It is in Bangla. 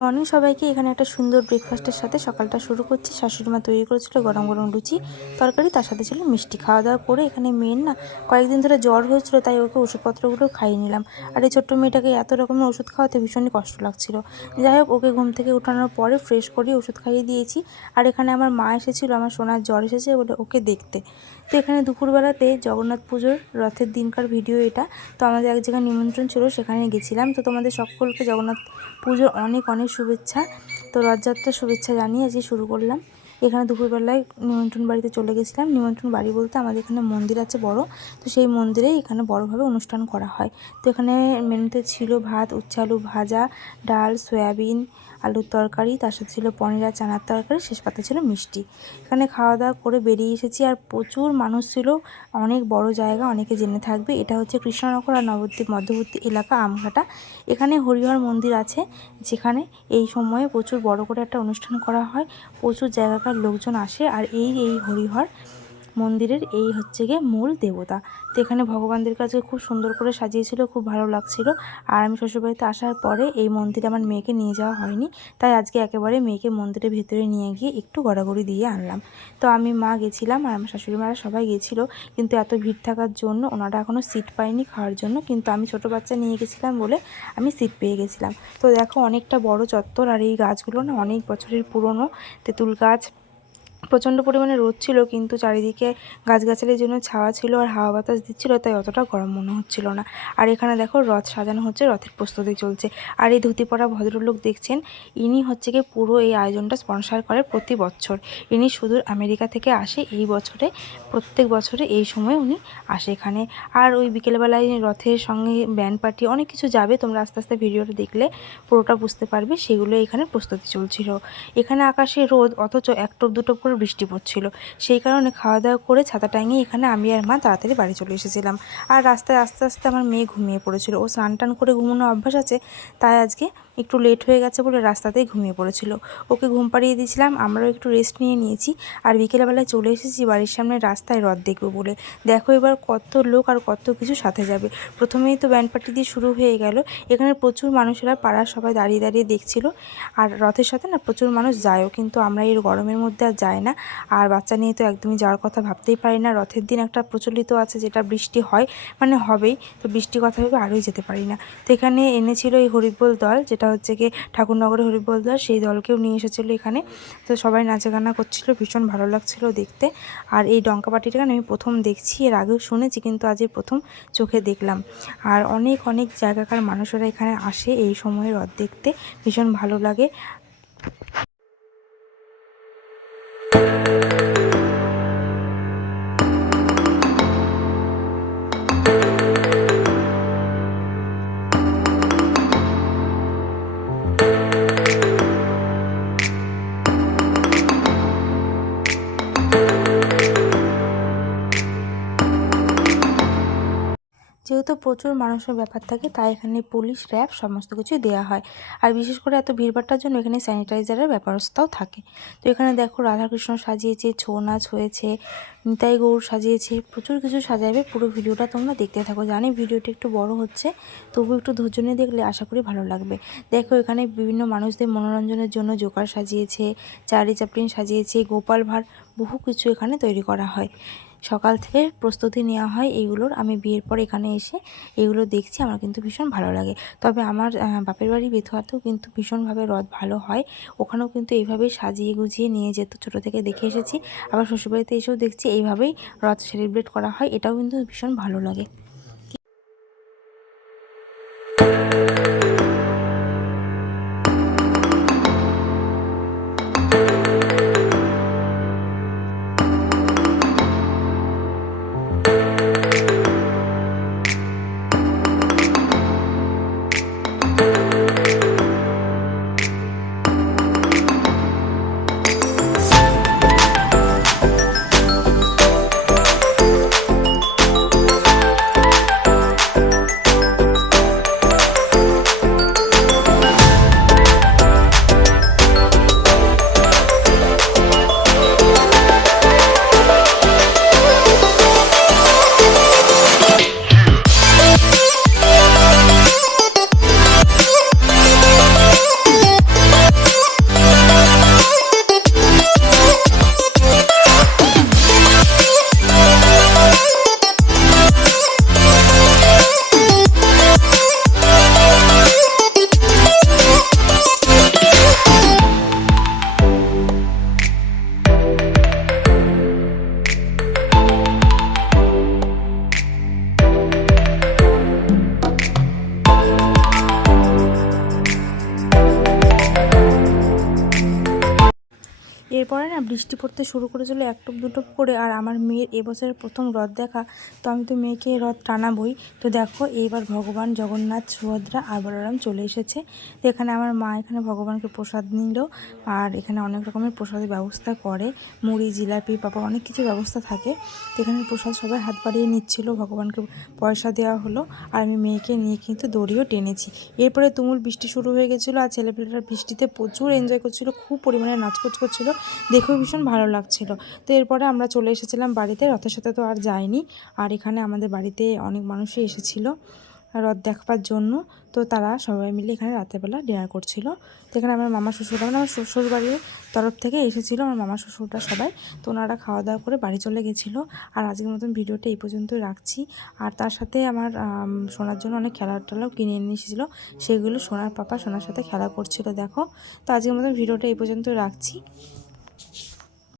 মর্নিং সবাইকে। এখানে একটা সুন্দর ব্রেকফাস্টের সাথে সকালটা শুরু করছি। শাশুড়ি মা তৈরি করেছিল গরম গরম লুচি, তরকারি, তার সাথে ছিল মিষ্টি। খাওয়া দাওয়া করে এখানে মেন না, কয়েকদিন ধরে জ্বর হয়েছিল, তাই ওকে ওষুধপত্রগুলো খাইয়ে নিলাম। আর এই ছোট্ট মেয়েটাকে এত রকমের ওষুধ খাওয়াতে ভীষণই কষ্ট লাগছিল। যাই হোক, ওকে ঘুম থেকে উঠানোর পরে ফ্রেশ করে ওষুধ খাইয়ে দিয়েছি। আর এখানে আমার মা এসেছিল, আমার সোনার জ্বর এসেছে বলে ওকে দেখতে। তো এখানে দুপুরবেলাতে জগন্নাথ পুজোর রথের দিনকার ভিডিও এটা। তো আমাদের এক জায়গায় নিমন্ত্রণ ছিল, সেখানে গেছিলাম। তো তোমাদের সকলকে জগন্নাথ পুজোর অনেক অনেক শুভেচ্ছা। তো রথযাত্রার শুভেচ্ছা জানিয়ে আজকে শুরু করলাম। এখানে দুপুরবেলায় নিমন্ত্রণ বাড়িতে চলে গেছিলাম। নিমন্ত্রণ বাড়ি বলতে আমাদের এখানে মন্দির আছে বড়। তো সেই মন্দিরে এখানে বড়োভাবে অনুষ্ঠান করা হয়। তো এখানে মেনুতে ছিল ভাত উচ্ছালু ভাজা, ডাল, সয়াবিন আলুর তরকারি, তার সাথে ছিল পনির আর চানার তরকারি, শেষ পাতে ছিল মিষ্টি। এখানে খাওয়া দাওয়া করে বেরিয়ে এসেছি আর প্রচুর মানুষ ছিল, অনেক বড় জায়গা, অনেকে জেনে থাকবে। এটা হচ্ছে কৃষ্ণনগর আর নবদ্বীপ মধ্যবর্তী এলাকা আমঘাটা। এখানে হরিহর মন্দির আছে, যেখানে এই সময়ে প্রচুর বড় করে একটা অনুষ্ঠান করা হয়। প্রচুর জায়গাকার লোকজন আসে আর এই এই হরিহর মন্দিরের এই হচ্ছে গিয়ে মূল দেবতা। তো এখানে ভগবানদের কাছে খুব সুন্দর করে সাজিয়েছিল, খুব ভালো লাগছিল। আর আমি শ্বশুরবাড়িতে আসার পরে এই মন্দিরে আমার মেয়েকে নিয়ে যাওয়া হয়নি। তাই আজকে একেবারে মেয়েকে মন্দিরের ভেতরে নিয়ে গিয়ে একটু গড়াগড়ি দিয়ে আনলাম। তো আমি মা গেছিলাম আর আমার শাশুড়ি মারা সবাই গেছিল। কিন্তু এত ভিড় থাকার জন্য ওনারা এখনও সিট পায়নি খাওয়ার জন্য। কিন্তু আমি ছোটো বাচ্চা নিয়ে গেছিলাম বলে আমি সিট পেয়ে গেছিলাম। তো দেখো অনেকটা বড় চত্বর আর এই গাছগুলো না অনেক বছরের পুরনো। তেঁতুল গাছ প্রচণ্ড পরিমাণে রোদ ছিল, কিন্তু চারিদিকে গাছগাছালির জন্য ছাওয়া ছিল আর হাওয়া বাতাস দিচ্ছিল, তাই অতটা গরম মনে হচ্ছিল না। আর এখানে দেখো রথ সাজানো হচ্ছে, রথের প্রস্তুতি চলছে। আর এই ধুতি পরা ভদ্রলোক দেখছেন, ইনি হচ্ছে গিয়ে পুরো এই আয়োজনটা স্পন্সার করে প্রতি বছর। ইনি সুদূর আমেরিকা থেকে আসে, এই বছরে, প্রত্যেক বছরে এই সময় উনি আসে এখানে। আর ওই বিকেলবেলায় রথের সঙ্গে ব্যান্ড পার্টি, অনেক কিছু যাবে, তোমরা আস্তে আস্তে ভিডিওটা দেখলে পুরোটা বুঝতে পারবে, সেগুলো এখানে প্রস্তুতি চলছিল। এখানে আকাশে রোদ, অথচ এক টোপ দুটো করে বৃষ্টি পড়ছিল। সেই কারণে খাওয়া দাওয়া করে ছাতা টাঙিয়ে এখানে আমি আর মা তাড়াতাড়ি বাড়ি চলে এসেছিলাম। আর রাস্তায় আস্তে আস্তে আমার মেয়ে ঘুমিয়ে পড়েছিল। ও স্নান টান করে ঘুমানো অভ্যাস আছে, তাই আজকে একটু লেট হয়ে গেছে বলে রাস্তাতেই ঘুমিয়ে পড়েছিল। ওকে ঘুম পাড়িয়ে দিয়েছিলাম, আমরাও একটু রেস্ট নিয়ে নিয়েছি আর বিকেলবেলায় চলে এসেছি বাড়ির সামনে রাস্তায় রথ দেখব বলে। দেখো এবার কত লোক আর কত কিছু সাথে যাবে। প্রথমেই তো ব্যান্ড পার্টি দিয়ে শুরু হয়ে গেল। এখানে প্রচুর মানুষেরা পাড়ার সবাই দাঁড়িয়ে দাঁড়িয়ে দেখছিল। আর রথের সাথে না প্রচুর মানুষ যায়ও, কিন্তু আমরা এই গরমের মধ্যে আর যাই না। আর বাচ্চা নিয়ে তো একদমই যাওয়ার কথা ভাবতেই পারি না। রথের দিন একটা প্রচলিত আছে, যেটা বৃষ্টি হয় মানে হবেই। তো বৃষ্টি কথা ভেবে আরোই যেতে পারি না। তো এখানে এনেছিল এই হরিবোল দল, যেটা হচ্ছে গিয়ে ঠাকুরনগরে হরিবোল দাস সেই দলকেও নিয়ে এসেছিল এখানে। তো সবাই নাচে গানা করছিল, ভীষণ ভালো লাগছিল দেখতে। আর এই ডঙ্কা পাটিটা আমি প্রথম দেখছি, এর আগেও শুনেছি কিন্তু আজ প্রথম চোখে দেখলাম। আর অনেক অনেক জায়গাকার মানুষেরা এখানে আসে এই সময়ের রথ দেখতে ভীষণ ভালো লাগে। যেহেতু প্রচুর মানুষের ব্যাপার থাকে, তাই এখানে পুলিশ, র্যাব সমস্ত কিছু দেওয়া হয়। আর বিশেষ করে এত ভিড়ভাট্টার জন্য এখানে স্যানিটাইজারের ব্যবস্থাও থাকে। তো এখানে দেখো রাধাকৃষ্ণ সাজিয়েছে, ছৌ নাচ হয়েছে, নিতাই গৌর সাজিয়েছে, প্রচুর কিছু সাজাবে। পুরো ভিডিওটা তোমরা দেখতে থাকো। জানি ভিডিওটা একটু বড় হচ্ছে, তবু একটু ধৈর্য নিয়ে দেখলে আশা করি ভালো লাগবে। দেখো এখানে বিভিন্ন মানুষদের মনোরঞ্জনের জন্য জোকার সাজিয়েছে চারি চাপড়িন সাজিয়েছে, গোপাল ভাঁড়, বহু কিছু এখানে তৈরি করা হয়। সকাল থেকে প্রস্তুতি নেওয়া হয় এইগুলোর। আমি বিয়ের পর এখানে এসে এগুলো দেখছি, আমার কিন্তু ভীষণ ভালো লাগে। তবে আমার বাপের বাড়ি বেথুয়াতেও কিন্তু ভীষণভাবে রথ ভালো হয়। ওখানেও কিন্তু এইভাবেই সাজিয়ে গুজিয়ে নিয়ে যেত, ছোটো থেকে দেখে এসেছি। আবার শ্বশুরবাড়িতে এসেও দেখছি এইভাবেই রথ সেলিব্রেট করা হয়। এটাও কিন্তু ভীষণ ভালো লাগে। এরপরে না বৃষ্টি পড়তে শুরু করেছিল এক টুপ, দু টুপ করে। আর আমার মেয়ের এবছরের প্রথম রথ দেখা, তো আমি তো মেয়েকে রথ টানাবই। তো দেখো, এইবার ভগবান, জগন্নাথ, সুভদ্রা আর বলরাম চলে এসেছে। তো এখানে আমার মা এখানে ভগবানকে প্রসাদ নিল, আর এখানে অনেক রকমের প্রসাদের ব্যবস্থা করে। মুড়ি, জিলাপি, পাপড়, অনেক কিছু ব্যবস্থা থাকে। তো এখানে প্রসাদ সবাই হাত বাড়িয়ে নিচ্ছিল, ভগবানকে পয়সা দেওয়া হলো, আর আমি মেয়েকে নিয়ে কিন্তু দড়িও টেনেছি। এরপরে তুমুল বৃষ্টি শুরু হয়ে গেছিল, আর ছেলেপেলেরা বৃষ্টিতে প্রচুর এনজয় করছিল, খুব পরিমাণে নাচকুচ করছিল। দেখেও ভীষণ ভালো লাগছিল। তো এরপরে আমরা চলে এসেছিলাম বাড়িতে রথের সাথে তো আর যাইনি। আর এখানে আমাদের বাড়িতে অনেক মানুষই এসেছিল রথ দেখবার জন্য। তো তারা সবাই মিলে এখানে রাতেরবেলা ডিনার করছিল। তো এখানে আমার মামা শ্বশুররা মানে আমার শ্বশুর বাড়ির তরফ থেকে এসেছিল আমার মামা শ্বশুররা সবাই। তো ওনারা খাওয়া দাওয়া করে বাড়ি চলে গেছিল। আর আজকের মতন ভিডিওটা এই পর্যন্তই রাখছি। আর তার সাথে আমার আম, সোনার জন্য অনেক খেলা টেলাও কিনে এনে এসেছিল। সেগুলো সোনার পাপা সোনার সাথে খেলা করছিল দেখো। তো আজকের মতন ভিডিওটা এই পর্যন্তই রাখছি। Thank you.